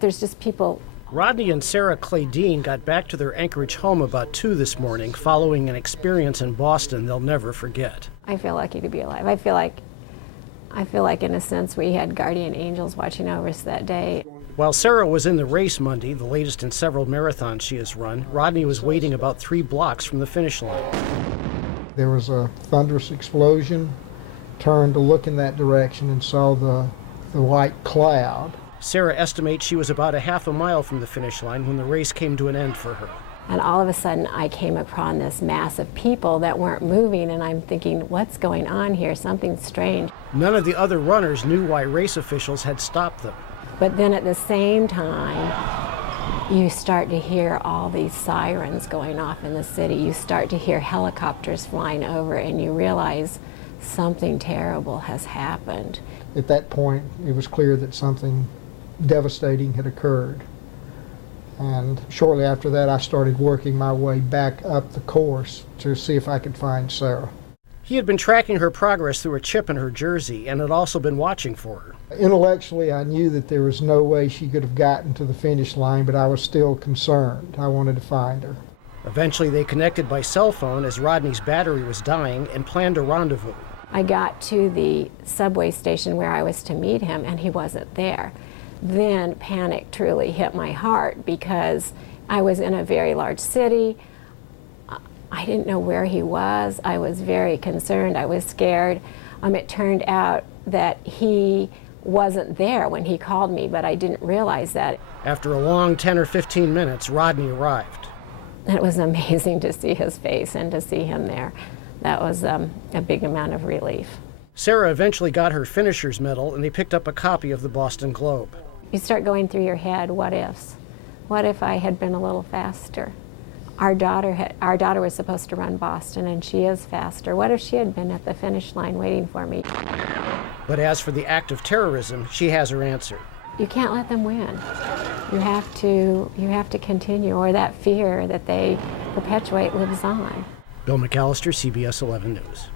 There's just people. Rodney and Sarah Claydeen got back to their Anchorage home about 2 this morning following an experience in Boston they'll never forget. I feel lucky to be alive. I feel like in a sense we had guardian angels watching over us that day. While Sarah was in the race Monday, the latest in several marathons she has run, Rodney was waiting about 3 blocks from the finish line. There was a thunderous explosion, turned to look in that direction and saw the white cloud. Sarah estimates she was about a half a mile from the finish line when the race came to an end for her. And all of a sudden I came upon this mass of people that weren't moving, and I'm thinking, what's going on here? Something strange. None of the other runners knew why race officials had stopped them. But then at the same time, you start to hear all these sirens going off in the city. You start to hear helicopters flying over, and you realize something terrible has happened. At that point, it was clear that something devastating had occurred. And shortly after that, I started working my way back up the course to see if I could find Sarah. He had been tracking her progress through a chip in her jersey and had also been watching for her. Intellectually, I knew that there was no way she could have gotten to the finish line, but I was still concerned. I wanted to find her. Eventually, they connected by cell phone as Rodney's battery was dying and planned a rendezvous. I got to the subway station where I was to meet him, and he wasn't there. Then panic truly hit my heart because I was in a very large city. I didn't know where he was. I was very concerned. I was scared. It turned out that he wasn't there when he called me, but I didn't realize that. After a long 10 or 15 minutes, Rodney arrived. It was amazing to see his face and to see him there. That was a big amount of relief. Sarah eventually got her finisher's medal, and they picked up a copy of the Boston Globe. You start going through your head, what ifs? What if I had been a little faster? Our daughter was supposed to run Boston, and she is faster. What if she had been at the finish line waiting for me? But as for the act of terrorism, she has her answer. You can't let them win. You have to continue, or that fear that they perpetuate lives on. Bill McAllister, CBS 11 News.